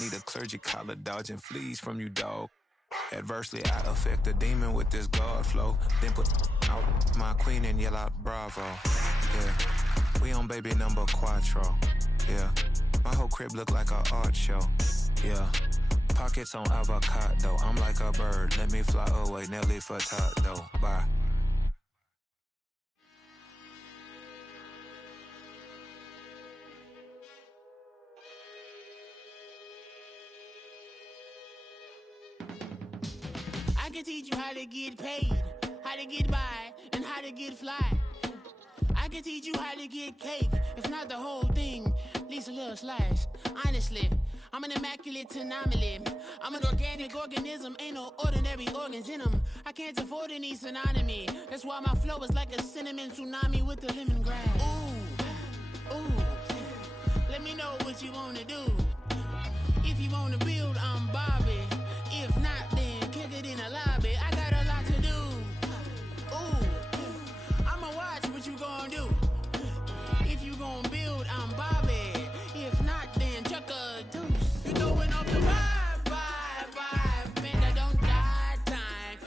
Need a clergy collar dodging fleas from you, dog. Adversely, I affect the demon with this guard flow. Then put out my queen and yell out bravo. Yeah, we on baby number quattro. Yeah, my whole crib look like a art show. Yeah, pockets on avocado. I'm like a bird. Let me fly away, Nelly Furtado. Bye. I can teach you how to get paid, how to get by, and how to get fly. I can teach you how to get cake, if not the whole thing, at least a little slice. Honestly, I'm an immaculate anomaly. I'm an organic organism, ain't no ordinary organs in them. I can't afford any synonymy. That's why my flow is like a cinnamon tsunami with the lemongrass. Ooh, ooh, let me know what you wanna do. If you wanna build, I'm Bobby. If not, then kick it in the lobby. I got a lot to do. Ooh, I'ma watch what you gon' do. If you gon' build, I'm Bobby. If not, then chuck a deuce. You going off the vibe, man, I don't die time.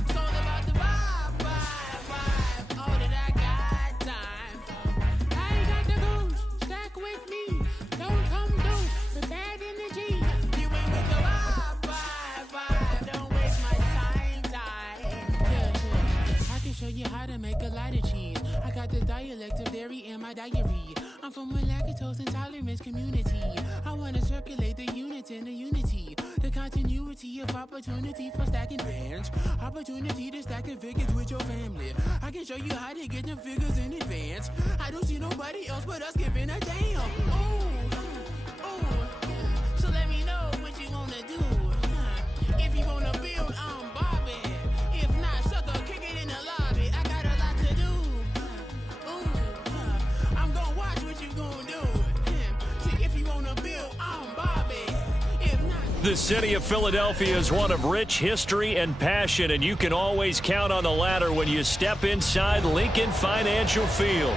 It's all about the vibe, all that I got time. I ain't got the goose, stack with me. Don't come through with bad energy. You ain't with the vibe, don't waste my time. Yeah. I can show you how to make a lot of cheese. I got the dialect of dairy in my diary. I'm from a lactose intolerance community. I wanna circulate the units in the unity. The continuity of opportunity for stacking bands. Opportunity to stack the figures with your family. I can show you how to get the figures in advance. I don't see nobody else but us giving a damn. Ooh. So let me know what you wanna do. If you wanna build, I'm Bobby. If not, sucker, kick it in the lobby. I got a lot to do. Ooh, I'm gonna watch what you gonna do. See, if you wanna build, I'm Bobby. If not, the city of Philadelphia is one of rich history and passion, and you can always count on the latter when you step inside Lincoln Financial Field.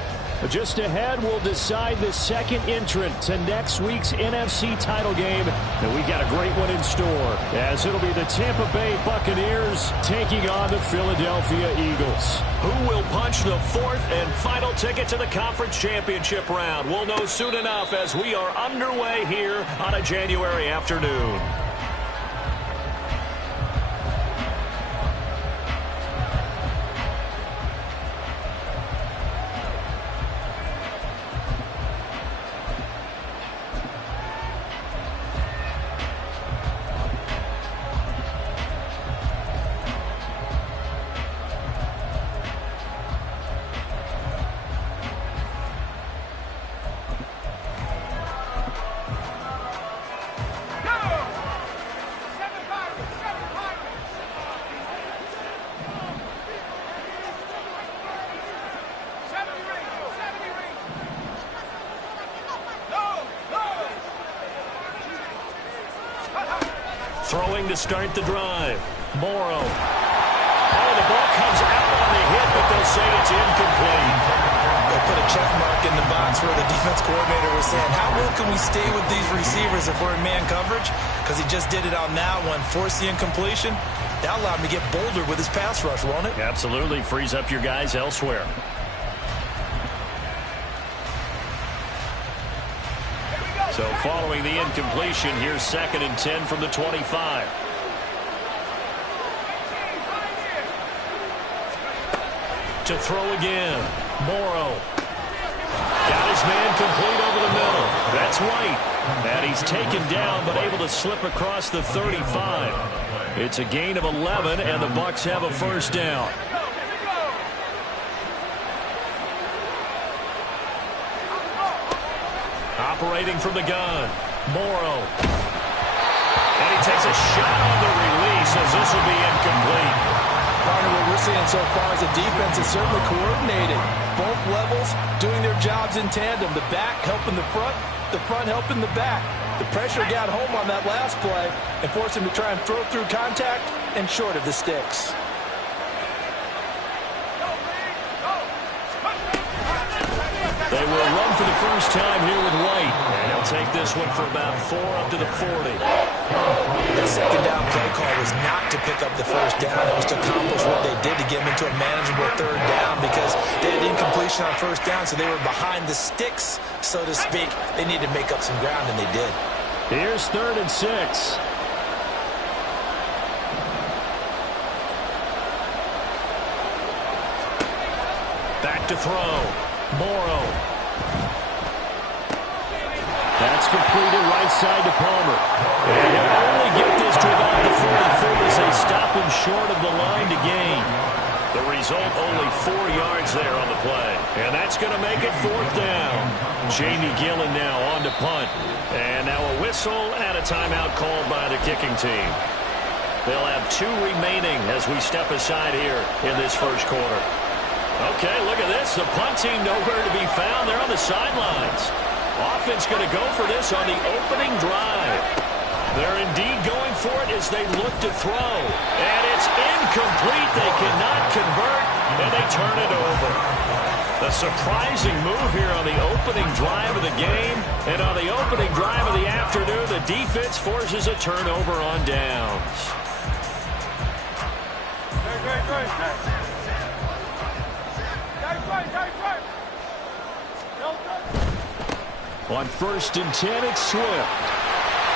Just ahead, we'll decide the second entrant to next week's NFC title game, and we got a great one in store, as it'll be the Tampa Bay Buccaneers taking on the Philadelphia Eagles. Who will punch the fourth and final ticket to the conference championship round? We'll know soon enough as we are underway here on a January afternoon. Throwing to start the drive. Morrow. Oh, the ball comes out on the hit, but they'll say it's incomplete. They'll put a check mark in the box where the defense coordinator was saying, how well can we stay with these receivers if we're in man coverage? Because he just did it on that one, forced the incompletion. That allowed him to get bolder with his pass rush, won't it? Absolutely. Frees up your guys elsewhere. So following the incompletion, here's 2nd and 10 from the 25. To throw again. Morrow. Got his man complete over the middle. That's White. And he's taken down but able to slip across the 35. It's a gain of 11, and the Bucs have a first down. Operating from the gun. Morrow. And he takes a shot on the release as this will be incomplete. Partner, what we're seeing so far is the defense is certainly coordinated. Both levels doing their jobs in tandem. The back helping the front helping the back. The pressure got home on that last play and forced him to try and throw through contact and short of the sticks. They will run for the first time here with White. And he'll take this one for about 4 up to the 40. The second down play call was not to pick up the first down. It was to accomplish what they did to get them into a manageable third down because they had incompletion on first down, so they were behind the sticks, so to speak. They needed to make up some ground, and they did. Here's 3rd and 6. Back to throw. Morrow. That's completed right side to Palmer. And he'll only get this to about the 44 as they stop him short of the line to gain. The result, only 4 yards there on the play. And that's going to make it 4th down. Jamie Gillen now on to punt. And now a whistle and a timeout called by the kicking team. They'll have 2 remaining as we step aside here in this first quarter. Okay, look at this. The punt team nowhere to be found. They're on the sidelines. Offense going to go for this on the opening drive. They're indeed going for it as they look to throw. And it's incomplete. They cannot convert, and they turn it over. A surprising move here on the opening drive of the game. And on the opening drive of the afternoon, the defense forces a turnover on downs. On 1st and 10, it's Swift.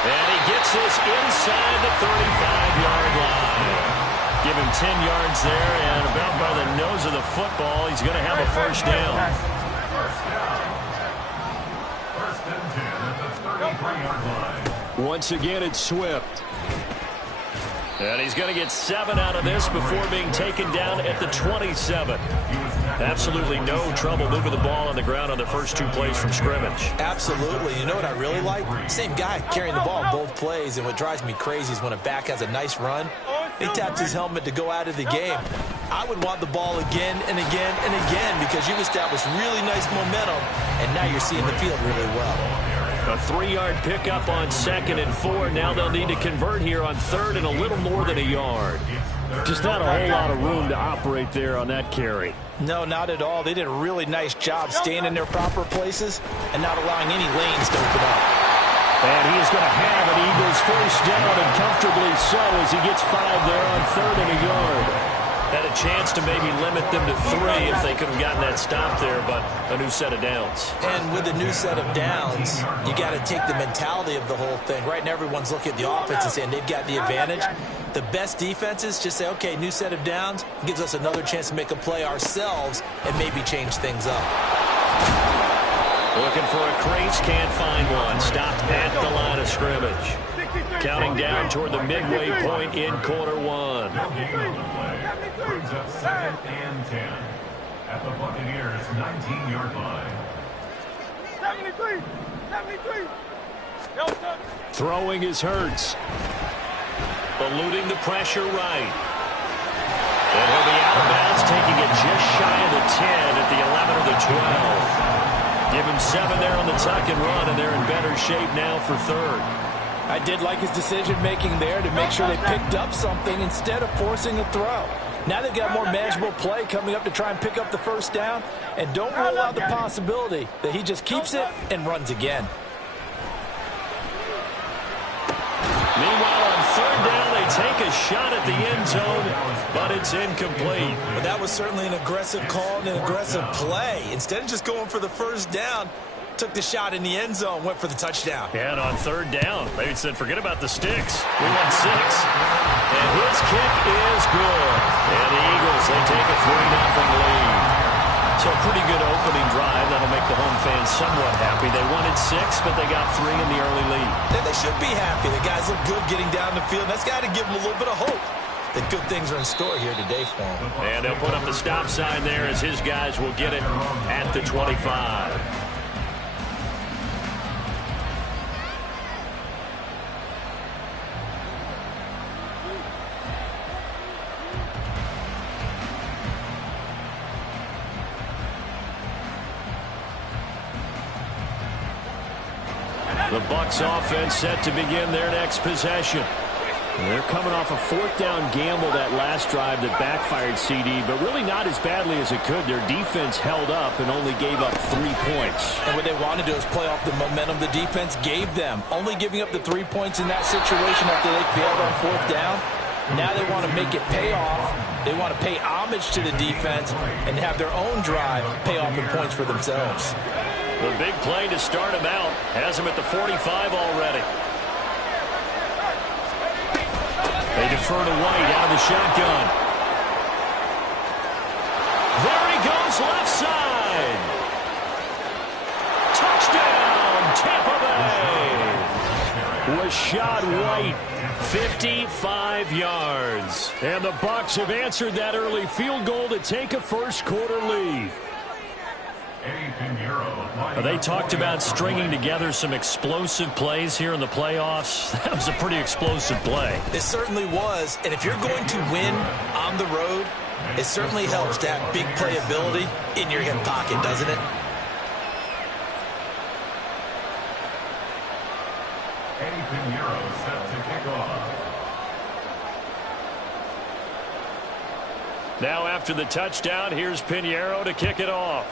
And he gets this inside the 35-yard line. Give him 10 yards there, and about by the nose of the football, he's going to have a first down. First and 10 at the 33-yard line. Once again, it's Swift. And he's going to get 7 out of this before being taken down at the 27. Absolutely no trouble moving the ball on the ground on the first 2 plays from scrimmage. Absolutely. You know what I really like? Same guy carrying the ball both plays, and what drives me crazy is when a back has a nice run, he taps his helmet to go out of the game. I would want the ball again and again and again because you've established really nice momentum, and now you're seeing the field really well. A 3-yard pickup on 2nd and 4. Now they'll need to convert here on 3rd and a little more than a yard. Just not a whole lot of room to operate there on that carry. No, not at all. They did a really nice job staying in their proper places and not allowing any lanes to open up. And he is going to have an Eagles first down, and comfortably so as he gets 5 there on 3rd and a yard. Had a chance to maybe limit them to 3 if they could have gotten that stop there, but a new set of downs. And with a new set of downs, you got to take the mentality of the whole thing. Right now, everyone's looking at the offense and saying they've got the advantage. The best defenses just say, okay, new set of downs, gives us another chance to make a play ourselves and maybe change things up. Looking for a crease, can't find one. Stopped at the line of scrimmage. Counting down toward the midway point in quarter 1. Brings up 2nd and 10 at the Buccaneers' 19-yard line. 73. Throwing is Hurts. Eluding the pressure right. And he'll be out of bounds, taking it just shy of the 10 at the 11 or the 12. Give him 7 there on the tuck and run, and they're in better shape now for 3rd. I did like his decision-making there to make sure they picked up something instead of forcing a throw. Now they've got more manageable play coming up to try and pick up the first down, and don't rule out the possibility that he just keeps it and runs again. Meanwhile, on 3rd down, they take a shot at the end zone, but it's incomplete. But that was certainly an aggressive call and an aggressive play. Instead of just going for the first down, took the shot in the end zone, went for the touchdown. And on 3rd down, they said, forget about the sticks. We want 6. And his kick is good. And the Eagles, they take a 3-0 lead. So a pretty good opening drive. That'll make the home fans somewhat happy. They wanted 6, but they got 3 in the early lead. And they should be happy. The guys look good getting down the field. That's got to give them a little bit of hope that good things are in store here today for them. And they'll put up the stop sign there as his guys will get it at the 25. The Bucs offense set to begin their next possession. They're coming off a fourth down gamble that last drive that backfired, CD, but really not as badly as it could. Their defense held up and only gave up 3 points. And what they want to do is play off the momentum the defense gave them. Only giving up the 3 points in that situation after they failed on fourth down. Now they want to make it pay off. They want to pay homage to the defense and have their own drive pay off in points for themselves. The big play to start him out has him at the 45 already. They defer to White out of the shotgun. There he goes, left side. Touchdown, Tampa Bay. Rashad White, 55 yards. And the Bucs have answered that early field goal to take a first-quarter lead. They talked about stringing together some explosive plays here in the playoffs. That was a pretty explosive play. It certainly was. And if you're going to win on the road, it certainly helps to have big playability in your hip pocket, doesn't it? Set to kick off. Now after the touchdown, here's Pinheiro to kick it off.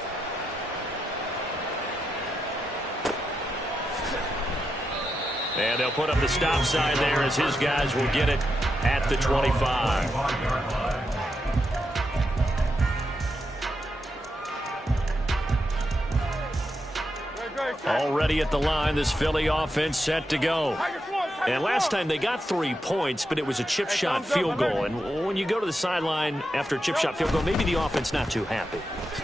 And they'll put up the stop sign there as his guys will get it at the 25. Already at the line, this Philly offense set to go. And last time they got 3 points, but it was a chip shot field goal. And when you go to the sideline after a chip shot field goal, maybe the offense not too happy.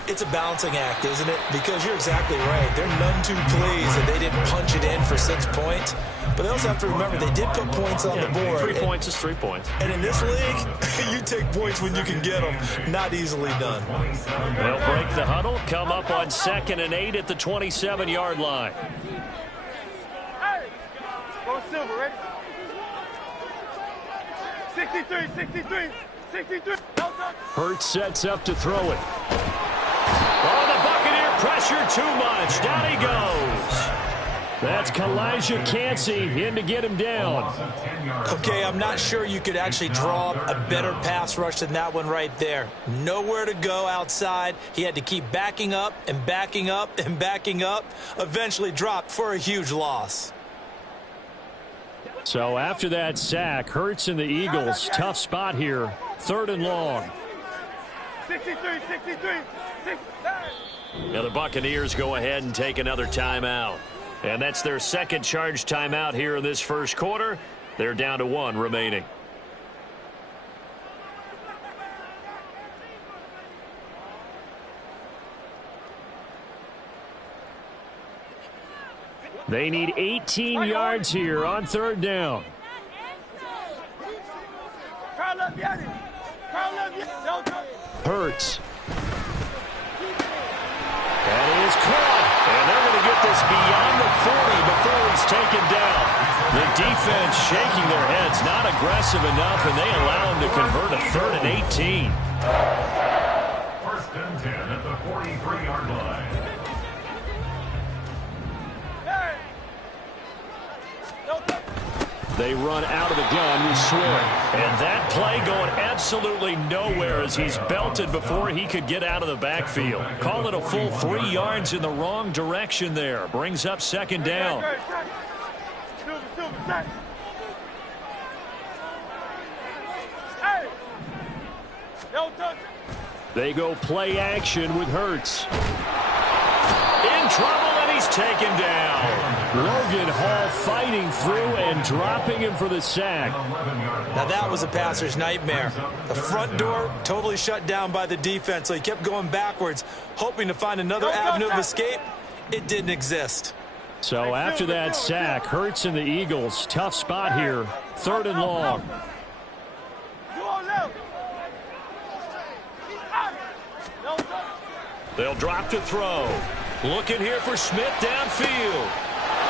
It's a balancing act, isn't it? Because you're exactly right. They're none too pleased that they didn't punch it in for 6 points. But they also have to remember they did put points on the board. 3 points is 3 points. And in this league, you take points when you can get them. Not easily done. They'll break the huddle, come up on 2nd and 8 at the 27-yard line. Hey, go Silver, ready? 63, 63, 63. Hurts sets up to throw it. Oh, the Buccaneer pressure too much. Down he goes. That's Kalijah Kancey in to get him down. Okay, I'm not sure you could actually draw a better pass rush than that one right there. Nowhere to go outside. He had to keep backing up and backing up and backing up. Eventually dropped for a huge loss. So after that sack, Hurts and the Eagles, tough spot here. 3rd and long. 63, 63, 63. Now the Buccaneers go ahead and take another timeout. And that's their second charge timeout here in this first quarter. They're down to 1 remaining. They need 18 yards here on 3rd down. Hurts. And he is caught. And they're going to get this beyond the 40 before he's taken down. The defense shaking their heads, not aggressive enough, and they allow him to convert a 3rd and 18. 1st and 10 at the 43-yard line. They run out of the gun with Swift. And that play going absolutely nowhere as he's belted before he could get out of the backfield. Call it a full 3 yards in the wrong direction there. Brings up 2nd down. They go play action with Hurts. In trouble, and he's taken down. Logan Hall fighting through and dropping him for the sack. Now that was a passer's nightmare. The front door totally shut down by the defense, so he kept going backwards, hoping to find another avenue of escape. It didn't exist. So after that sack, Hurts and the Eagles, tough spot here, 3rd and long. They'll drop to throw. Looking here for Smith downfield.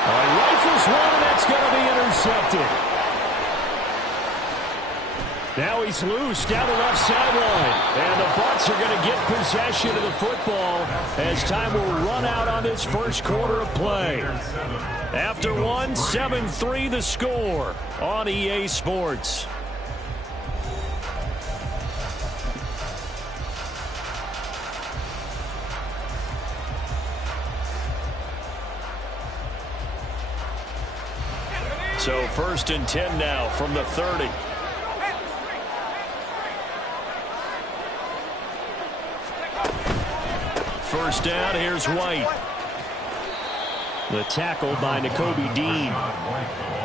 Rifles one, and that's going to be intercepted. Now he's loose down the left sideline. And the Bucs are going to get possession of the football as time will run out on this first quarter of play. After one, 7-3 the score on EA Sports. So 1st and 10 now from the 30. First down, here's White. The tackle by Nakobe Dean.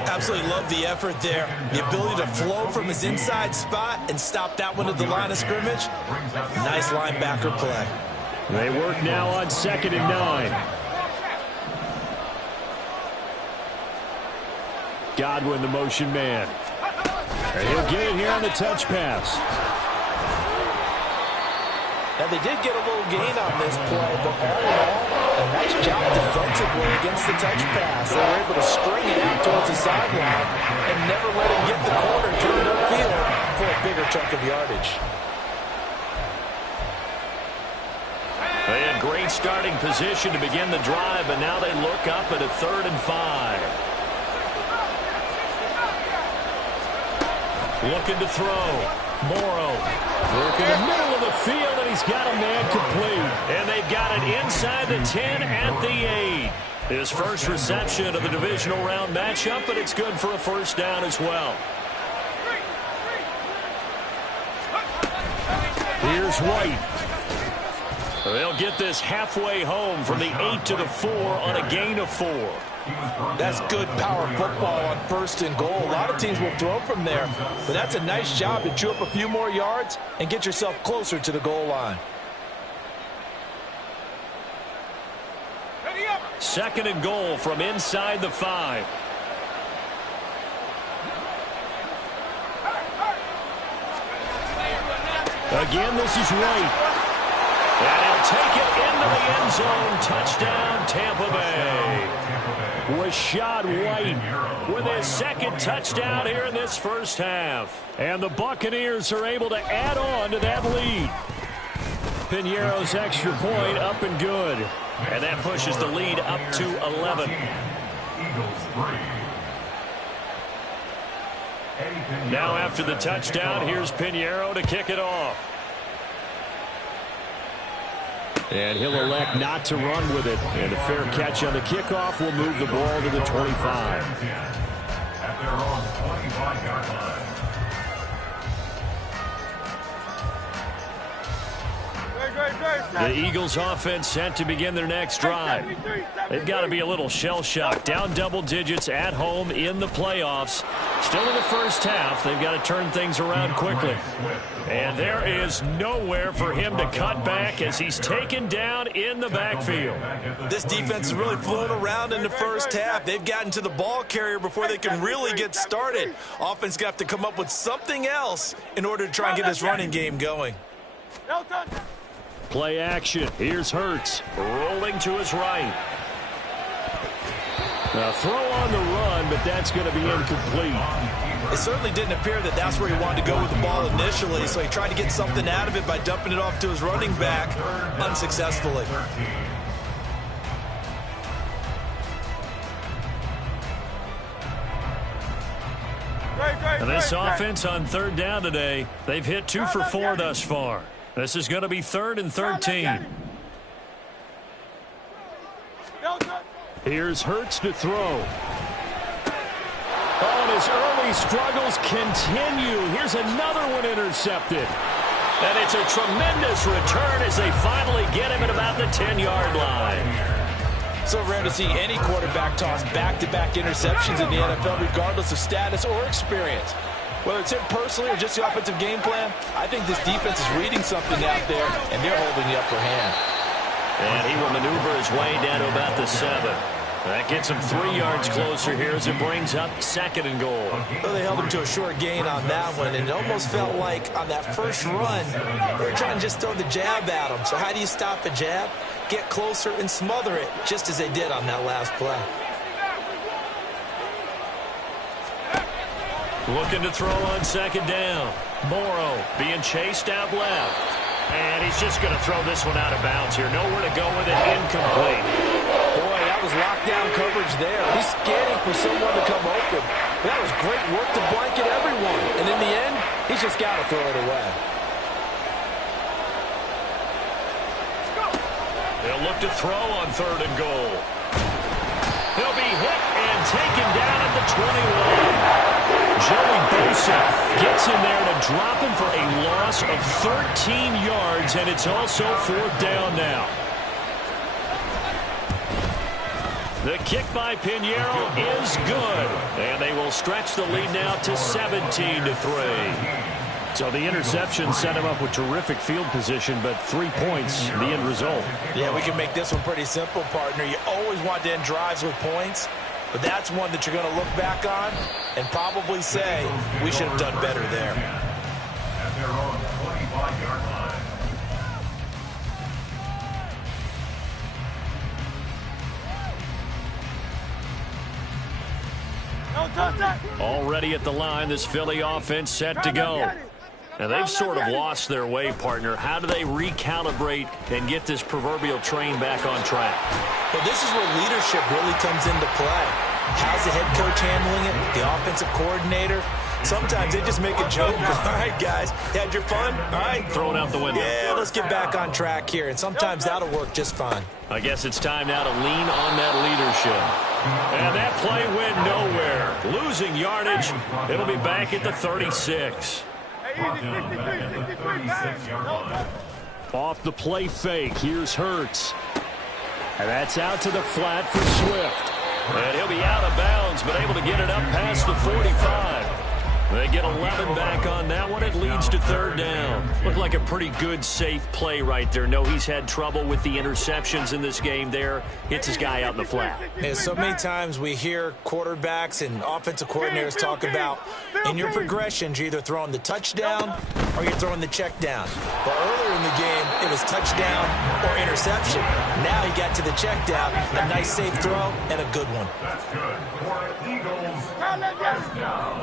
Absolutely love the effort there. The ability to flow from his inside spot and stop that one at the line of scrimmage. Nice linebacker play. They work now on 2nd and 9. Godwin, the motion man. And he'll get it here on the touch pass. Now, they did get a little gain on this play, but all in all, a nice job defensively against the touch pass. They were able to string it out towards the sideline and never let him get the corner to the upfield for a bigger chunk of yardage. They had great starting position to begin the drive, but now they look up at a 3rd and 5. Looking to throw. Morrow. Working the middle of the field, and he's got a man complete. And they've got it inside the 10 at the 8. His first reception of the divisional round matchup, but it's good for a first down as well. Here's White. They'll get this halfway home from the 8 to the 4 on a gain of 4. That's good power football on 1st and goal. A lot of teams will throw from there, but that's a nice job to chew up a few more yards and get yourself closer to the goal line. 2nd and goal from inside the 5. Again, this is White. And he'll take it into the end zone. Touchdown, Tampa Bay. Rashad White with his 2nd touchdown here in this first half. And the Buccaneers are able to add on to that lead. Piñeiro's extra point up and good. And that pushes the lead up to 11. Now after the touchdown, here's Piñeiro to kick it off. And he'll elect not to run with it. And a fair catch on the kickoff will move the ball to the 25. At their own 25-yard line. The Eagles offense set to begin their next drive. They've got to be a little shell-shocked. Down double digits at home in the playoffs. Still in the first half. They've got to turn things around quickly. And there is nowhere for him to cut back as he's taken down in the backfield. This defense is really flown around in the first half. They've gotten to the ball carrier before they can really get started. Offense got to come up with something else in order to try and get this running game going. Play action. Here's Hurts rolling to his right. Now throw on the run, but that's going to be incomplete. It certainly didn't appear that that's where he wanted to go with the ball initially, so he tried to get something out of it by dumping it off to his running back unsuccessfully. And this offense on 3rd down today, they've hit 2 for 4 thus far. This is going to be 3rd and 13. Here's Hurts to throw. Oh, and his early struggles continue. Here's another one intercepted. And it's a tremendous return as they finally get him at about the 10-yard line. So rare to see any quarterback toss back-to-back interceptions in the NFL, regardless of status or experience. Whether it's him personally or just the offensive game plan, I think this defense is reading something out there, and they're holding the upper hand. And he will maneuver his way down to about the 7. That gets him 3 yards closer here as it brings up 2nd and goal. Well, they held him to a short gain on that one, and it almost felt like on that first run, they were trying to just throw the jab at him. So how do you stop a jab? Get closer and smother it, just as they did on that last play. Looking to throw on 2nd down. Morrow being chased out left. And he's just going to throw this one out of bounds here. Nowhere to go with it. Incomplete. Boy, that was lockdown coverage there. He's scanning for someone to come open. That was great work to blanket everyone. And in the end, he's just got to throw it away. They'll look to throw on 3rd and goal. He'll be hit and taken down at the 21. Joey Bosa gets in there to drop him for a loss of 13 yards, and it's also 4th down now. The kick by Pinheiro is good, and they will stretch the lead now to 17-3. So the interception set him up with terrific field position, but 3 points, the end result. Yeah, we can make this one pretty simple, partner. You always want to end drives with points, but that's one that you're going to look back on and probably say, we should have done better there. At their own 25-yard line. Already at the line, this Philly offense set to go. Now, they've sort of lost their way, partner. How do they recalibrate and get this proverbial train back on track? Well, this is where leadership really comes into play. How's the head coach handling it? The offensive coordinator? Sometimes they just make a joke. All right, guys, you had your fun? All right. Throw it out the window. Yeah, let's get back on track here. And sometimes that'll work just fine. I guess it's time now to lean on that leadership. And that play went nowhere. Losing yardage. It'll be back at the 36. Off the play fake. Here's Hurts. And that's out to the flat for Swift. And he'll be out of bounds, but able to get it up past the 45. They get 11 back on that one. It leads to 3rd down. Looked like a pretty good, safe play right there. No, he's had trouble with the interceptions in this game there. Hits his guy out in the flat. Yeah, so many times we hear quarterbacks and offensive coordinators talk about in your progressions, you're either throwing the touchdown or you're throwing the check down. But earlier in the game, it was touchdown or interception. Now he got to the check down, a nice safe throw, and a good one. That's good for Eagles. First down.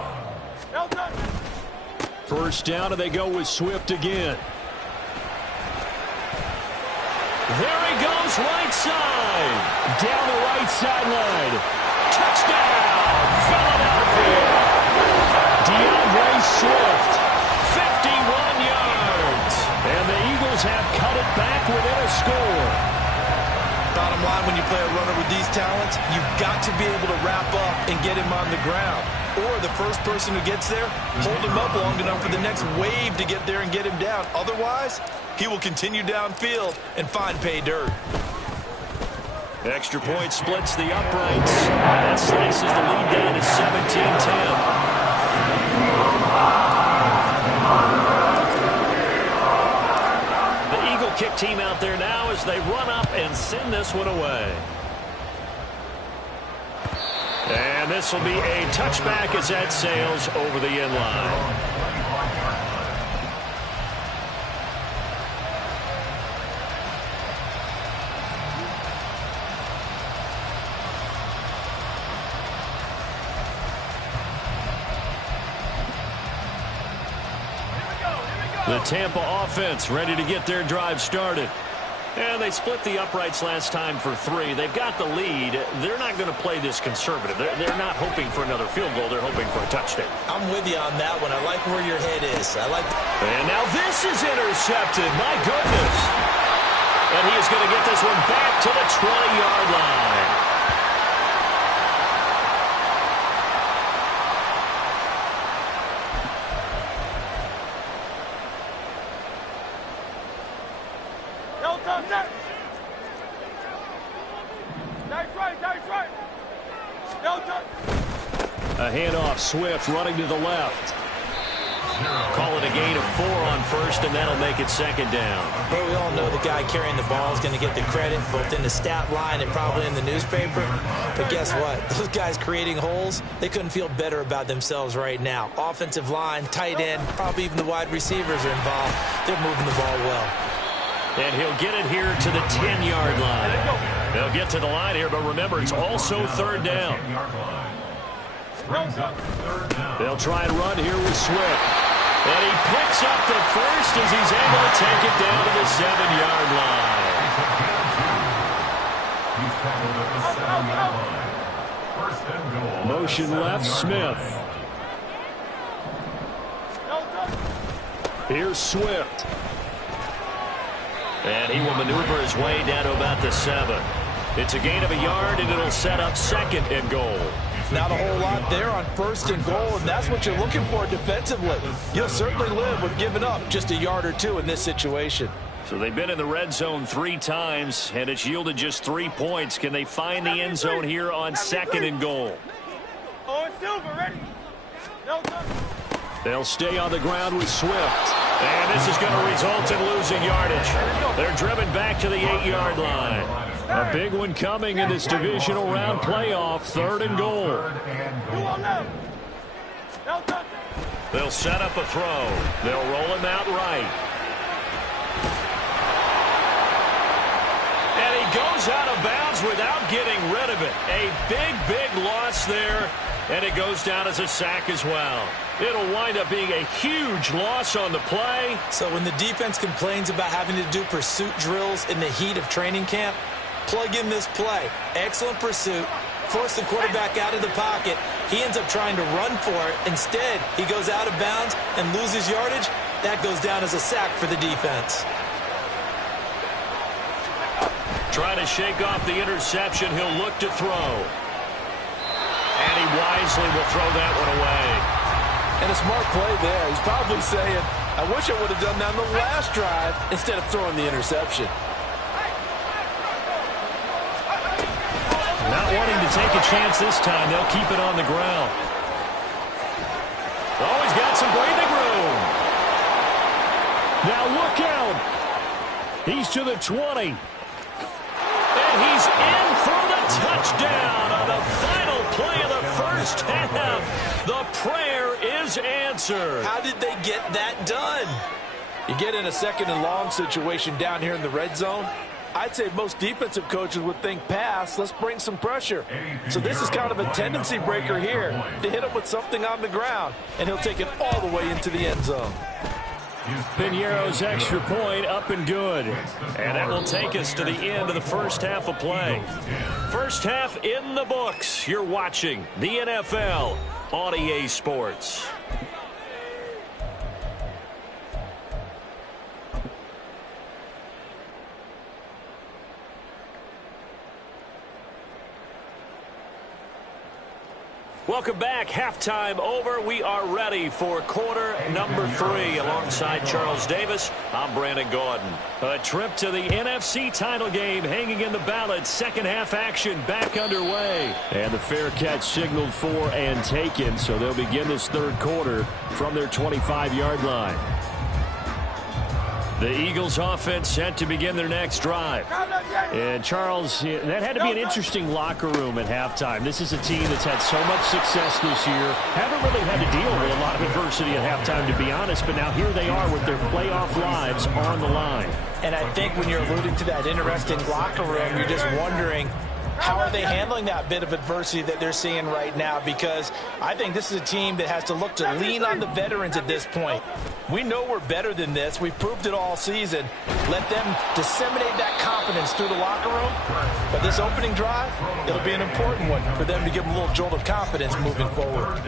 First down, and they go with Swift again. There he goes, right side. Down the right sideline. Touchdown, Philadelphia. DeAndre Swift, 51 yards. And the Eagles have cut it back within a score. Bottom line, when you play a runner with these talents, you've got to be able to wrap up and get him on the ground. Or the first person who gets there, hold him up long enough for the next wave to get there and get him down. Otherwise, he will continue downfield and find pay dirt. Extra point splits the uprights. That slices the lead down to 17-10. The Eagle kick team out there now as they run up and send this one away. And this will be a touchback as that sails over the end line. The Tampa offense ready to get their drive started. And they split the uprights last time for 3. They've got the lead. They're not going to play this conservative. They're not hoping for another field goal. They're hoping for a touchdown. I'm with you on that one. I like where your head is. And now this is intercepted. My goodness. And he is going to get this one back to the 20-yard line. A handoff, Swift running to the left. Call it a gain of 4 on first, and that'll make it 2nd down. Hey, we all know the guy carrying the ball is going to get the credit, both in the stat line and probably in the newspaper. But guess what? Those guys creating holes, they couldn't feel better about themselves right now. Offensive line, tight end, probably even the wide receivers are involved. They're moving the ball well. And he'll get it here to the 10-yard line. They'll get to the line here, but remember, it's also 3rd down. They'll try and run here with Swift. And he picks up the first as he's able to take it down to the 7-yard line. He's tackled at the 7-yard line. First and goal. Motion left, Smith. Here's Swift. And he will maneuver his way down to about the 7. It's a gain of a yard, and it'll set up 2nd and goal. Not a whole lot there on 1st and goal, and that's what you're looking for defensively. You'll certainly live with giving up just a yard or 2 in this situation. So they've been in the red zone 3 times, and it's yielded just 3 points. Can they find the end zone here on 2nd and goal? Oh, Silver, ready? They'll stay on the ground with Swift. And this is going to result in losing yardage. They're driven back to the 8-yard line. A big one coming in this divisional round playoff, 3rd and goal. They'll set up a throw. They'll roll him out right. And he goes out of bounds without getting rid of it. A big loss there. And it goes down as a sack as well. It'll wind up being a huge loss on the play. So when the defense complains about having to do pursuit drills in the heat of training camp, plug in this play. Excellent pursuit. Force the quarterback out of the pocket. He ends up trying to run for it. Instead, he goes out of bounds and loses yardage. That goes down as a sack for the defense. Trying to shake off the interception. He'll look to throw. And he wisely will throw that one away. And a smart play there. He's probably saying, I wish I would have done that on the last drive instead of throwing the interception. Not wanting to take a chance this time. They'll keep it on the ground. Oh, he's got some breathing room. Now look out. He's to the 20. And he's in for the touchdown on the final play of the first half. The prayer is answered. How did they get that done? You get in a 2nd and long situation down here in the red zone. I'd say most defensive coaches would think pass. Let's bring some pressure. So this is kind of a tendency breaker here to hit him with something on the ground, and he'll take it all the way into the end zone. Piñeiro's extra point up and good. And that will take us to the end of the first half of play. First half in the books. You're watching the NFL on EA Sports. Welcome back. Halftime over. We are ready for quarter number 3. Alongside Charles Davis, I'm Brandon Gordon. A trip to the NFC title game hanging in the balance. Second half action back underway. And the fair catch signaled for and taken. So they'll begin this 3rd quarter from their 25-yard line. The Eagles offense set to begin their next drive. And Charles, that had to be an interesting locker room at halftime. This is a team that's had so much success this year. Haven't really had to deal with a lot of adversity at halftime, to be honest. But now here they are with their playoff lives on the line. And I think when you're alluding to that interesting locker room, you're just wondering, how are they handling that bit of adversity that they're seeing right now? Because I think this is a team that has to look to lean on the veterans at this point. We know we're better than this. We've proved it all season. Let them disseminate that confidence through the locker room. But this opening drive, it'll be an important one for them to give them a little jolt of confidence moving forward.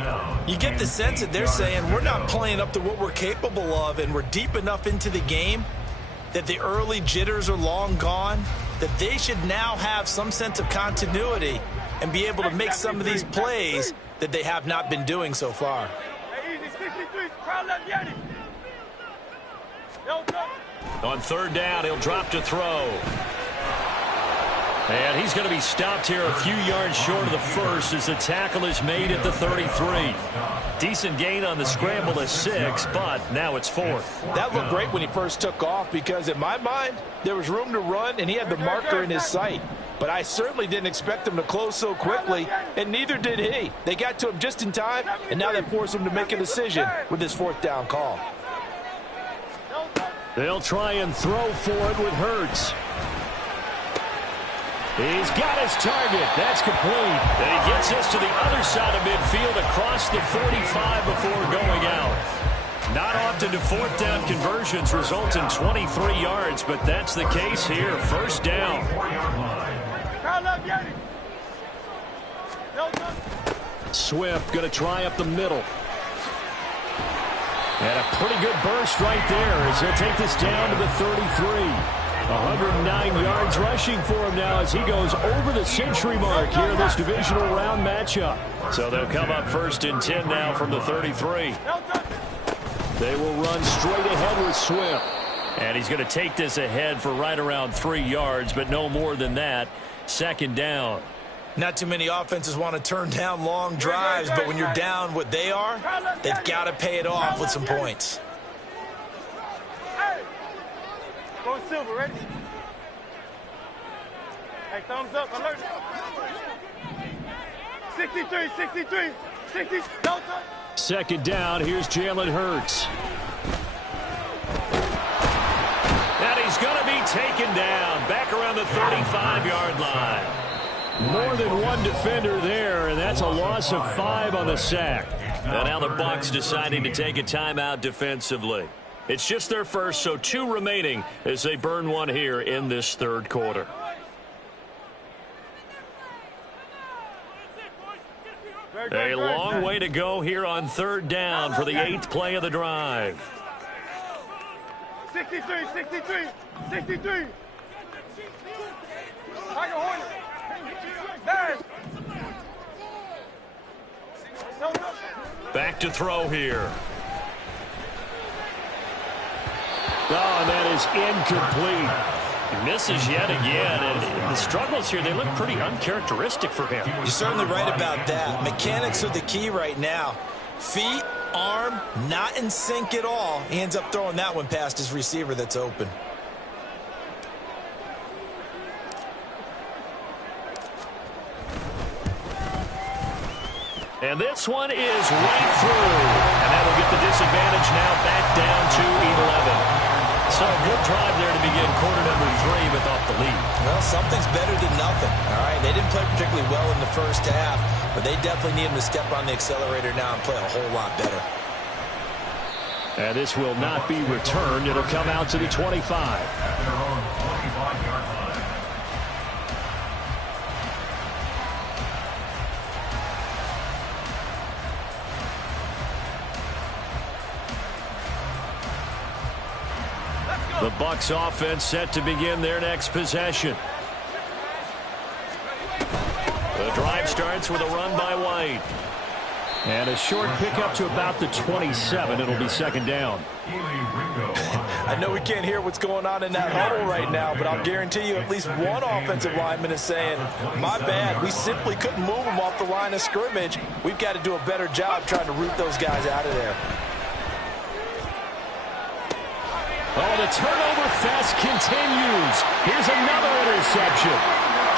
You get the sense that they're saying we're not playing up to what we're capable of, and we're deep enough into the game that the early jitters are long gone, that they should now have some sense of continuity and be able to make some of these plays that they have not been doing so far. On 3rd down, he'll drop to throw. And he's going to be stopped here a few yards short of the first as the tackle is made at the 33. Decent gain on the scramble to 6, but now it's 4th. That looked great when he first took off because in my mind, there was room to run and he had the marker in his sight. But I certainly didn't expect him to close so quickly, and neither did he. They got to him just in time, and now they force him to make a decision with this 4th down call. They'll try and throw for it with Hurts. He's got his target. That's complete. And he gets us to the other side of midfield across the 45 before going out. Not often do fourth down conversions result in 23 yards, but that's the case here. First down. Swift going to try up the middle. And a pretty good burst right there as he'll take this down to the 33. 109 yards rushing for him now as he goes over the century mark here in this divisional round matchup. So they'll come up first and 10 now from the 33. They will run straight ahead with Swift. And he's going to take this ahead for right around 3 yards, but no more than that. Second down. Not too many offenses want to turn down long drives, but when you're down what they are, they've got to pay it off with some points. Go Silver, ready? Hey, thumbs up, alert. 63, 63, 60, no touch. Second down, here's Jalen Hurts. And he's going to be taken down back around the 35-yard line. More than one defender there, and that's a loss of 5 on the sack. And now the Bucs deciding to take a timeout defensively. It's just their first, so 2 remaining as they burn one here in this third quarter. A long way to go here on third down for the 8th play of the drive. 63, 63, 63. Tiger Hornet. Back to throw here. Oh, and that is incomplete. He misses yet again, and the struggles here, they look pretty uncharacteristic for him. You're certainly right about that. Mechanics are the key right now. Feet, arm, not in sync at all. He ends up throwing that one past his receiver that's open. And this one is right through. And that'll get the disadvantage now back down to 11. So a good drive there to begin quarter number 3 with off the lead. Well, something's better than nothing. All right, they didn't play particularly well in the first half, but they definitely need him to step on the accelerator now and play a whole lot better. And this will not be returned. It'll come out to the 25. At their own 25-yard line. The Bucs offense set to begin their next possession. The drive starts with a run by White. And a short pickup to about the 27. It'll be second down. I know we can't hear what's going on in that huddle right now, but I'll guarantee you at least one offensive lineman is saying, my bad, we simply couldn't move them off the line of scrimmage. We've got to do a better job trying to root those guys out of there. Oh, the turnover fest continues. Here's another interception.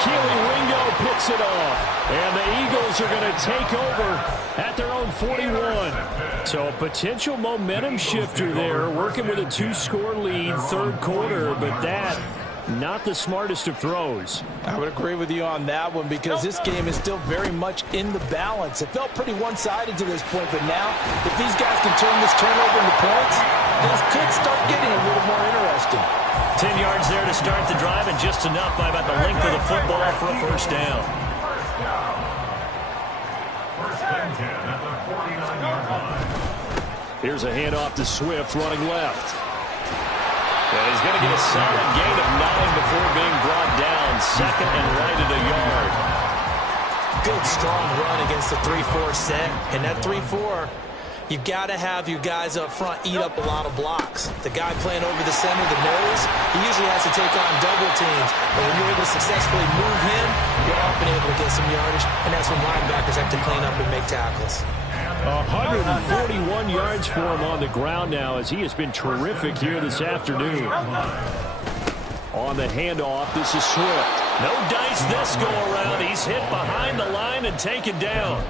Keely Ringo picks it off. And the Eagles are going to take over at their own 41. So a potential momentum shifter there, working with a 2-score lead, third quarter, but that, not the smartest of throws. I would agree with you on that one because this game is still very much in the balance. It felt pretty one-sided to this point, but now if these guys can turn this turnover into points, this could start getting a little more interesting. 10 yards there to start the drive and just enough by about the length of the football for a first down. First and 10 at the 49-yard line. Here's a handoff to Swift running left. And he's going to get a solid gain of 9 before being brought down. Second and right at a yard. Good, strong run against the 3-4 set. And that 3-4, you've got to have your guys up front eat up a lot of blocks. The guy playing over the center, the nose, he usually has to take on double teams. But when you're able to successfully move him, you're often able to get some yardage. And that's when linebackers have to clean up and make tackles. 141 yards for him on the ground now as he has been terrific here this afternoon. On the handoff, this is Swift. No dice this go around. He's hit behind the line and taken down.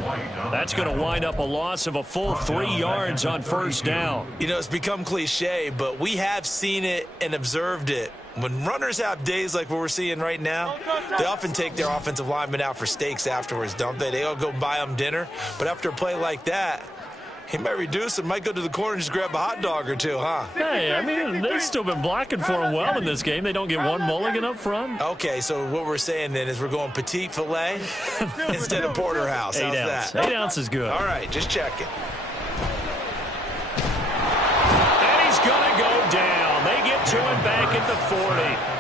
That's going to wind up a loss of a full 3 yards on first down. You know, it's become cliche, but we have seen it and observed it. When runners have days like what we're seeing right now, they often take their offensive linemen out for steaks afterwards, don't they? They all go buy them dinner. But after a play like that, He might reduce it, might go to the corner and just grab a hot dog or two, huh? Hey, I mean, they've still been blocking for him well in this game. They don't get one mulligan up front. Okay, so what we're saying then is we're going petite filet instead of porterhouse. How's that? 8 ounce is good. All right, just checking. And he's going to go down. They get to him back at the 40.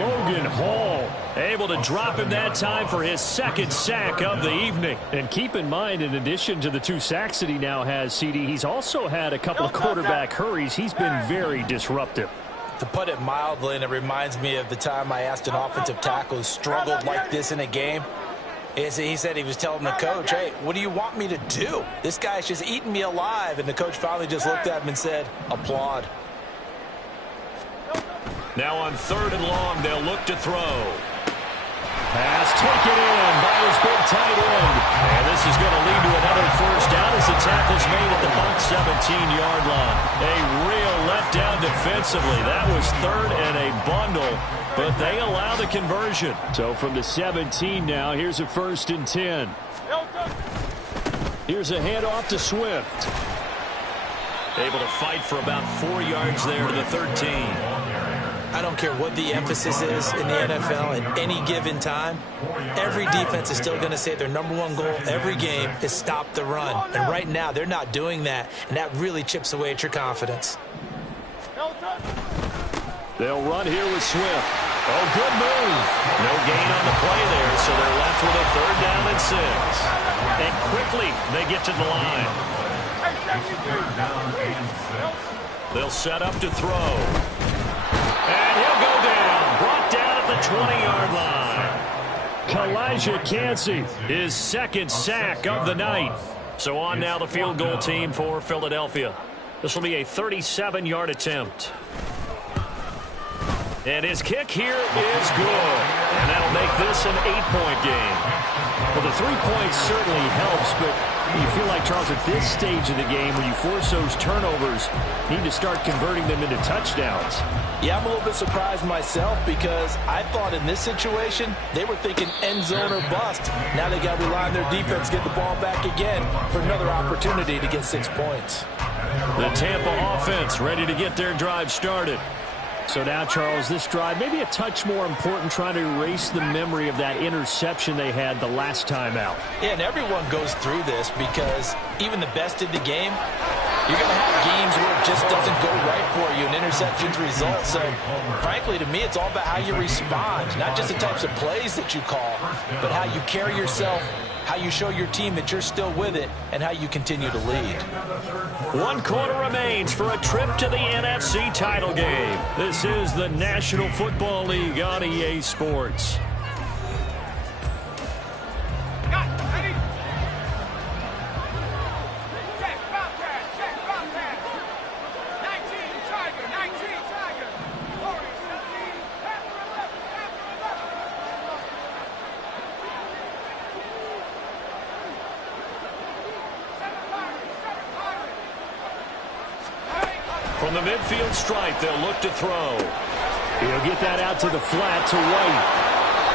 Logan Hall able to drop him that time for his second sack of the evening. And keep in mind, in addition to the 2 sacks that he now has, CD, he's also had a couple of quarterback hurries. He's been very disruptive. To put it mildly, and it reminds me of the time I asked an offensive tackle who struggled like this in a game. He said he was telling the coach, hey, what do you want me to do? This guy's just eating me alive. And the coach finally just looked at him and said, applaud. Now on 3rd and long, they'll look to throw. Pass taken in by his big tight end. And this is going to lead to another first down as the tackle's made at the Bucs 17-yard line. A real letdown defensively. That was 3rd and a bundle, but they allow the conversion. So from the 17 now, here's a 1st and 10. Here's a handoff to Swift. Able to fight for about 4 yards there to the 13. I don't care what the emphasis is in the NFL at any given time. Every defense is still going to say their #1 goal every game is stop the run. And right now, they're not doing that, and that really chips away at your confidence. They'll run here with Swift. Oh, good move. No gain on the play there, so they're left with a 3rd down and 6. And quickly, they get to the line. They'll set up to throw. And he'll go down. Brought down at the 20-yard line. Kalijah Kancey, his 2nd sack of the night. So on now the field goal team for Philadelphia. This will be a 37-yard attempt. And his kick here is good. And that'll make this an 8-point game. Well, the 3 points certainly helps, but you feel like, Charles, at this stage of the game, when you force those turnovers, you need to start converting them into touchdowns. Yeah, I'm a little bit surprised myself because I thought in this situation, they were thinking end zone or bust. Now they got to rely on their defense, get the ball back again for another opportunity to get 6 points. The Tampa offense ready to get their drive started. So now, Charles, this drive maybe a touch more important, trying to erase the memory of that interception they had the last time out. Yeah, and everyone goes through this because even the best in the game, you're going to have games where it just doesn't go right for you, and interceptions result. So, frankly, to me, it's all about how you respond, not just the types of plays that you call, but how you carry yourself, how you show your team that you're still with it, and how you continue to lead. 1 quarter remains for a trip to the NFC title game. This is the National Football League on EA Sports. From the midfield stripe, they'll look to throw. He'll get that out to the flat to White.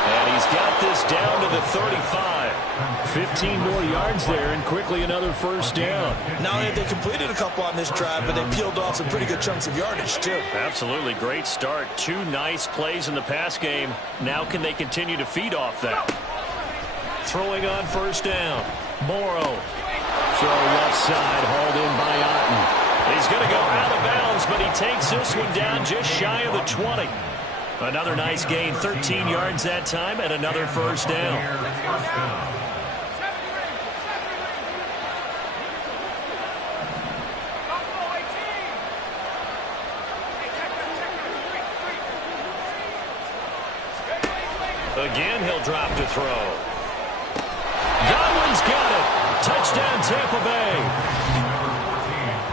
And he's got this down to the 35. 15 more yards there, and quickly another first down. Not only have they completed a couple on this drive, but they peeled off some pretty good chunks of yardage, too. Absolutely. Great start. 2 nice plays in the pass game. Now can they continue to feed off that? Throwing on first down. Morrow. Throw left side, hauled in by Otten. He's going to go out of bounds, but he takes this one down just shy of the 20. Another nice gain, 13 yards that time, and another first down. Again, he'll drop to throw. Godwin's got it. Touchdown, Tampa Bay.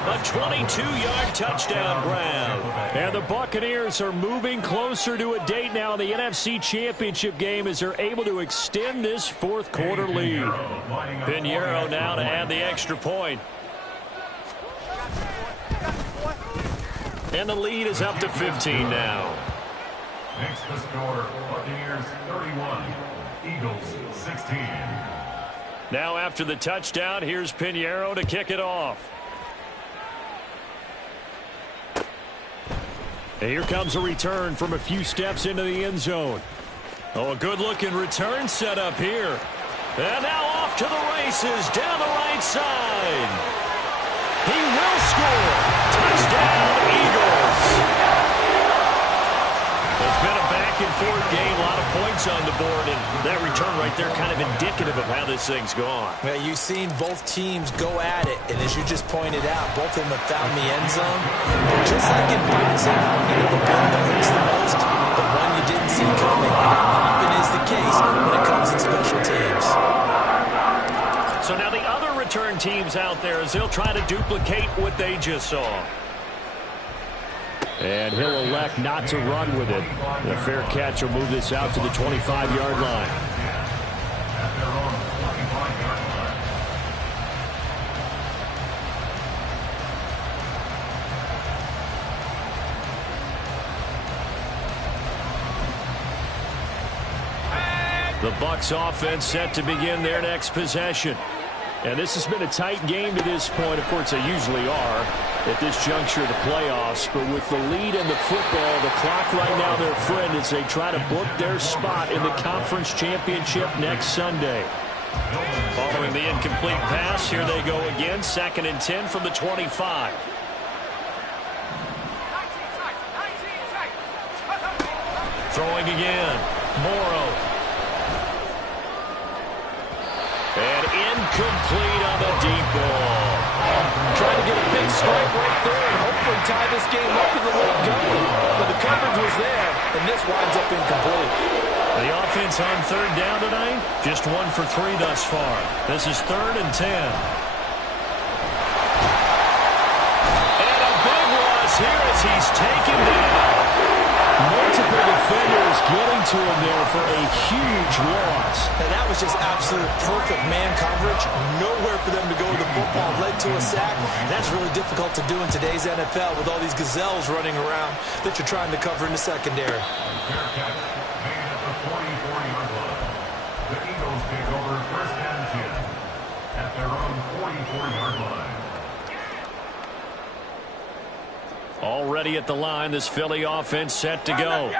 A 22-yard touchdown grab. And the Buccaneers are moving closer to a date now in the NFC Championship game as they're able to extend this 4th quarter lead. Pinheiro now to add the extra point. And the lead is up to 15 now. Makes the score Buccaneers 31, Eagles 16. Now after the touchdown, here's Pinheiro to kick it off. And here comes a return from a few steps into the end zone. Oh, a good-looking return set up here. And now off to the races down the right side. He will score. Touchdown, Eagles. It's been a back-and-forth game, a lot of points on the board, and that return right there kind of indicative of how this thing's gone. Well, you've seen both teams go at it, and as you just pointed out, both of them have found the end zone. But just like in boxing, the ball that hurts the most, the one you didn't see coming, and that often is the case when it comes in special teams. So now the other return teams out there as they'll try to duplicate what they just saw. And he'll elect not to run with it. The fair catch will move this out to the 25-yard line. The Bucs offense set to begin their next possession. And this has been a tight game to this point. Of course, they usually are at this juncture of the playoffs. But with the lead in the football, the clock right now their friend as they try to book their spot in the conference championship next Sunday. Following the incomplete pass, here they go again. 2nd and 10 from the 25. Throwing again. Morrow. And incomplete on the deep ball. Trying to get a big strike right there and hopefully tie this game up in the late going. But the coverage was there, and this winds up incomplete. The offense on 3rd down tonight, just 1 for 3 thus far. This is 3rd and 10. And a big loss here as he's taken down. Multiple defenders getting to him there for a huge loss. And that was just absolute perfect man coverage. Nowhere for them to go with the football. Led to a sack. That's really difficult to do in today's NFL with all these gazelles running around that you're trying to cover in the secondary. Fair catch made at the 44-yard line. The Eagles take over 1st and 10 at their own 44-yard line. Already at the line, this Philly offense set to go.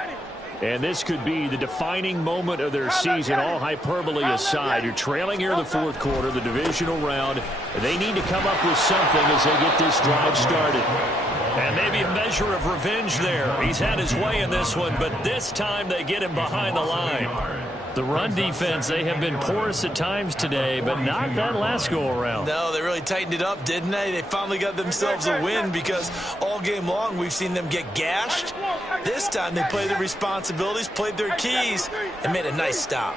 And this could be the defining moment of their season, all hyperbole aside. You're trailing here in the 4th quarter, the divisional round. They need to come up with something as they get this drive started. And maybe a measure of revenge there. He's had his way in this one, but this time they get him behind the line. The run defense, they have been porous at times today, but not that last go-around. No, they really tightened it up, didn't they? They finally got themselves a win because all game long we've seen them get gashed. This time they played their responsibilities, played their keys, and made a nice stop.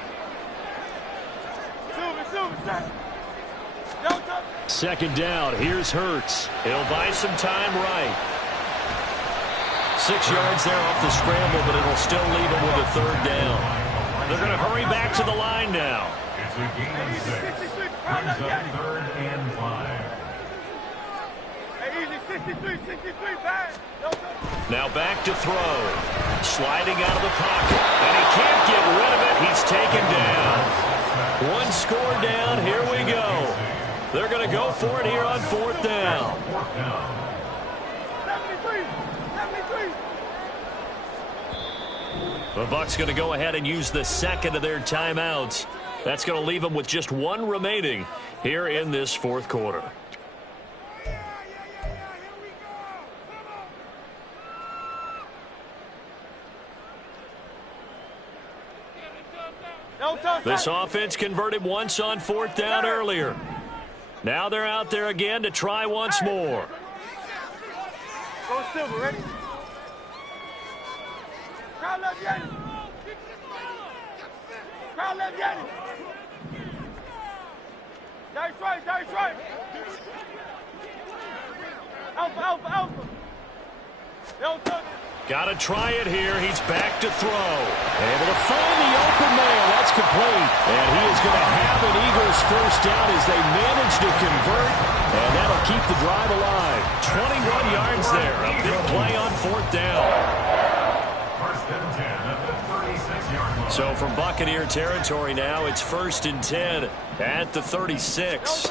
2nd down, here's Hurts. He'll buy some time right. 6 yards there off the scramble, but it'll still leave him with a 3rd down. They're going to hurry back to the line now. It's a gain of 6. Brings up 3rd and 5. Now back to throw. Sliding out of the pocket. And he can't get rid of it. He's taken down. 1 score down. Here we go. They're going to go for it here on 4th down. 4th down. 73. The Bucs going to go ahead and use the 2nd of their timeouts. That's going to leave them with just 1 remaining here in this 4th quarter. This offense converted once on 4th down earlier. Now they're out there again to try once more. Go Silver, ready? Crowd left Yanni. Crowd left Yanni. Dice right. Alpha. Don't touch it. Got to try it here. He's back to throw. Able to find the open man. That's complete. And he is going to have an Eagles 1st down as they manage to convert. And that'll keep the drive alive. 21 yards there. A big play on 4th down. 1st and 10 at the 36-yard line. So from Buccaneer territory now, it's 1st and 10 at the 36.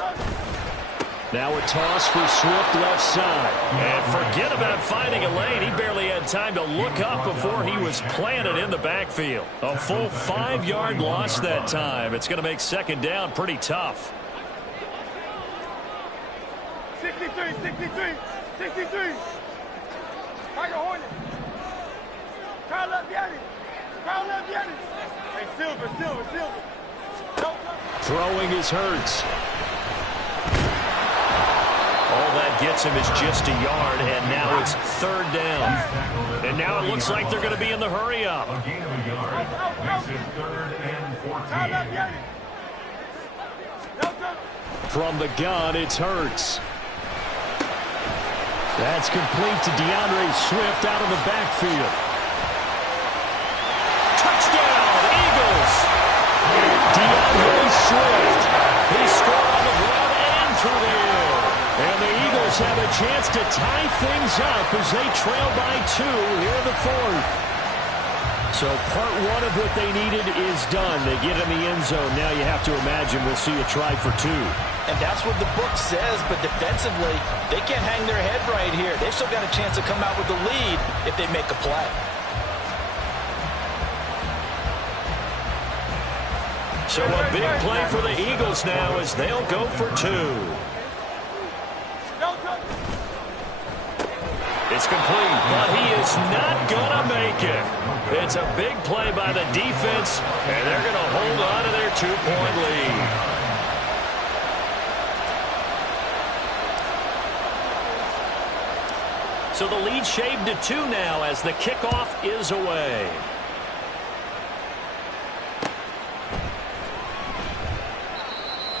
Now a toss for Swift left side. And forget about finding a lane. He barely had time to look up before he was planted in the backfield. A full 5-yard loss that time. It's going to make 2nd down pretty tough. 63, 63, 63. Tiger Hornet. Crowd left Yanni. Crowd left Yanni. Hey, Silver. Throwing is Hurts. All that gets him is just a yard, and now it's 3rd down. And now it looks like they're going to be in the hurry-up. A gain of a yard makes it 3rd and 14. From the gun, it's Hurts. That's complete to DeAndre Swift out of the backfield. Touchdown, Eagles! DeAndre Swift. He scored on the ground and through the air. And the Eagles have a chance to tie things up as they trail by 2 here in the 4th. So part 1 of what they needed is done. They get in the end zone. Now you have to imagine we'll see a try for 2. And that's what the book says, but defensively, they can't hang their head right here. They've still got a chance to come out with the lead if they make a play. So a big play for the Eagles now as they'll go for 2. It's complete, but he is not going to make it. It's a big play by the defense, and they're going to hold on to their 2-point lead. So the lead shaved to 2 now as the kickoff is away.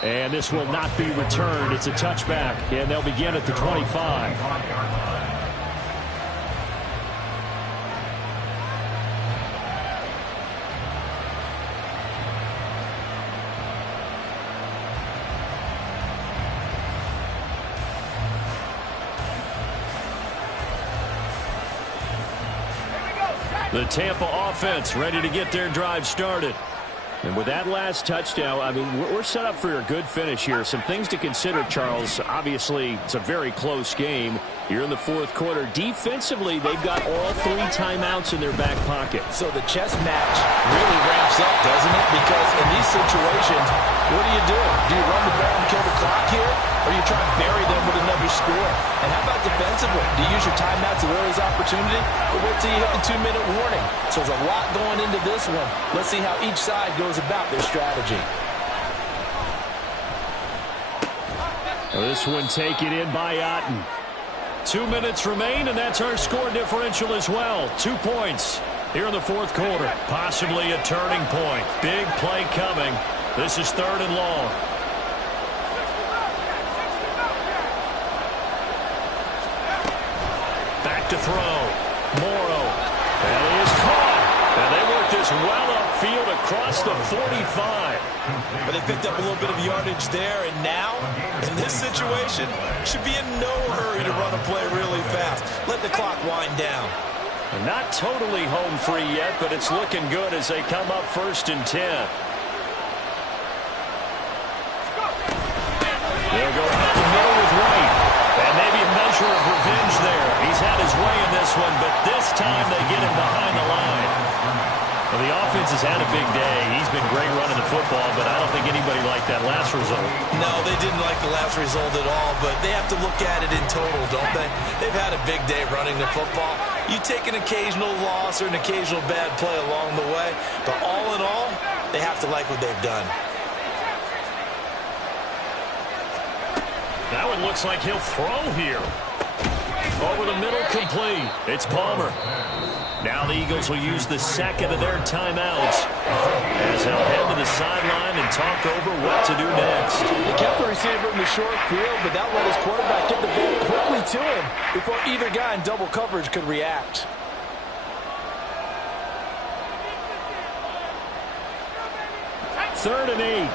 And this will not be returned. It's a touchback, and they'll begin at the 25. The Tampa offense ready to get their drive started. And with that last touchdown, I mean, we're set up for a good finish here. Some things to consider, Charles. Obviously, it's a very close game. You're in the 4th quarter. Defensively, they've got all 3 timeouts in their back pocket. So the chess match really ramps up, doesn't it? Because in these situations, what do? Do you run the ball and kill the clock here? Or do you try to bury them with another score? And how about defensively? Do you use your timeouts as well as opportunity? Or wait till you hit the 2-minute warning? So there's a lot going into this one. Let's see how each side goes about their strategy. This one taken in by Otten. 2 minutes remain, and that's our score differential as well. 2 points here in the 4th quarter. Possibly a turning point. Big play coming. This is 3rd and long. Back to throw. Morrow. And he is caught. And they work this well upfield across the 45. But they picked up a little bit of yardage there, and now, in this situation, should be in no hurry to run a play really fast. Let the clock wind down. And not totally home free yet, but it's looking good as they come up 1st and 10. They'll go up the middle with Wright. And maybe a measure of revenge there. He's had his way in this one, but this time they get him behind the line. Well, the offense has had a big day. He's been great running the football, but I don't think anybody liked that last result. No, they didn't like the last result at all, but they have to look at it in total, don't they? They've had a big day running the football. You take an occasional loss or an occasional bad play along the way, but all in all, they have to like what they've done. That one looks like he'll throw here. Over the middle, complete. It's Palmer. Now the Eagles will use the 2nd of their timeouts as they'll head to the sideline and talk over what to do next. He kept the receiver in the short field, but that let his quarterback get the ball quickly to him before either guy in double coverage could react. Third and 8.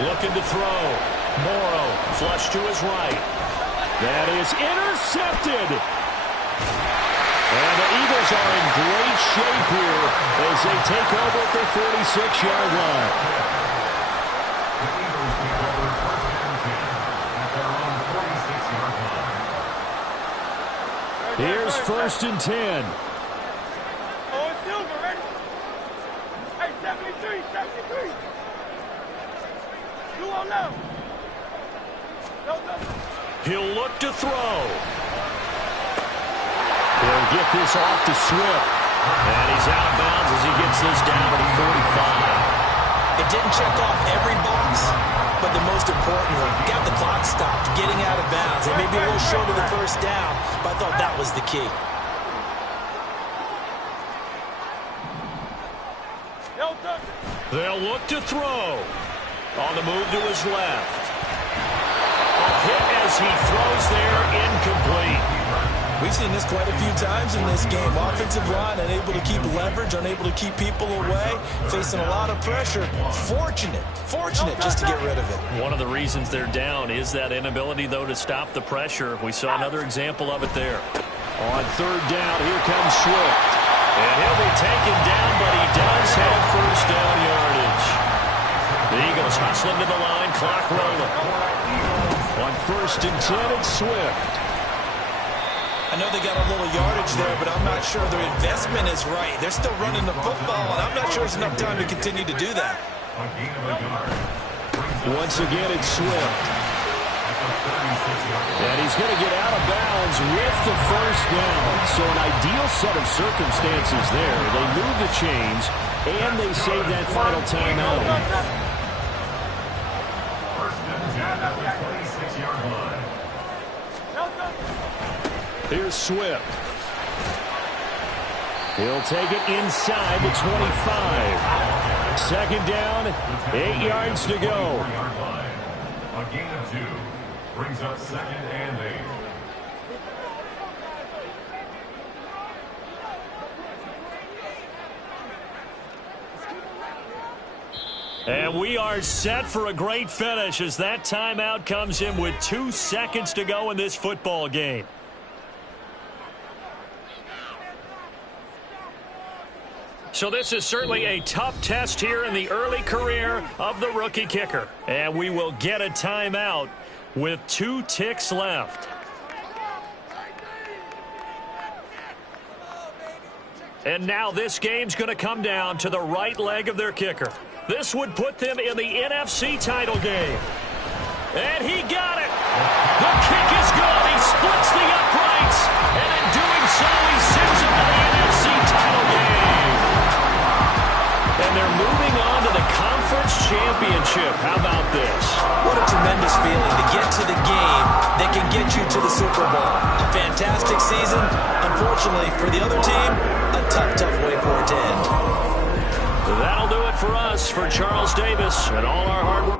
Looking to throw. Morrow, flush to his right. That is intercepted. And the Eagles are in great shape here as they take over at their 46-yard line. The Eagles take over first and 10 at their own 46-yard line. Here's first and 10. Oh, it's Silver, ready? Hey, 73, 73. You on now. No, no. He'll look to throw. He'll get this off to Swift. And he's out of bounds as he gets this down to the 45. It didn't check off every box, but the most important one, got the clock stopped, getting out of bounds. They may be a little short of the first down, but I thought that was the key. They'll look to throw. On the move to his left. A hit as he throws there, incomplete. We've seen this quite a few times in this game. Offensive line unable to keep leverage, unable to keep people away, facing a lot of pressure. Fortunate just to get rid of it. One of the reasons they're down is that inability, though, to stop the pressure. We saw another example of it there. On third down, here comes Swift. And he'll be taken down, but he does have first down yardage. The Eagles hustling to the line, clock rolling. On first and 10, it's Swift. I know they got a little yardage there, but I'm not sure their investment is right. They're still running the football, and I'm not sure there's enough time to continue to do that. Once again, it's Swift. And he's going to get out of bounds with the first down. So an ideal set of circumstances there. They move the chains, and they save that final timeout. First and 10 at the 26-yard line. Here's Swift. He'll take it inside the 25. Second down, 8 yards to go. A gain of 2 brings up second and 8. And we are set for a great finish as that timeout comes in with 2 seconds to go in this football game. So this is certainly a tough test here in the early career of the rookie kicker. And we will get a timeout with 2 ticks left. And now this game's going to come down to the right leg of their kicker. This would put them in the NFC title game. And he got it. The kick is good. He splits the uprights. And in doing so, he sends them to the NFC title game. And they're moving on to the conference championship. How about this? What a tremendous feeling to get to the game that can get you to the Super Bowl. A fantastic season. Unfortunately, for the other team, a tough way for it to end. That'll do it for us. For Charles Davis and all our hard work.